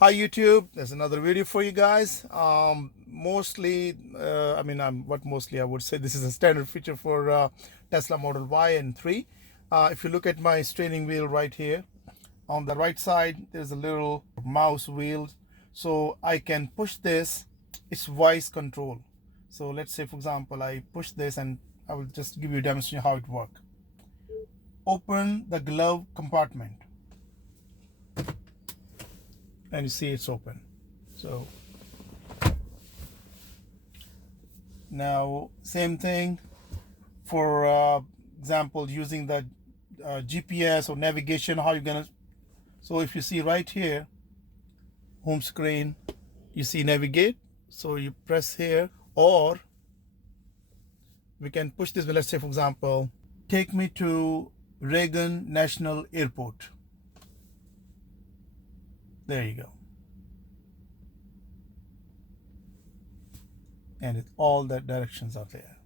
Hi YouTube, there's another video for you guys. Mostly I would say this is a standard feature for Tesla Model Y and 3. If you look at my steering wheel right here, on the right side there's a little mouse wheel, so I can push this. It's voice control. So let's say, for example, I push this and I will just give you a demonstration how it works. Open the glove compartment and you see it's open. So now same thing for example, using the GPS or navigation, how you're gonna. So if you see right here, home screen, you see navigate, so you press here, or we can push this. Let's say, for example, take me to Reagan National Airport. There you go. And all the directions are there.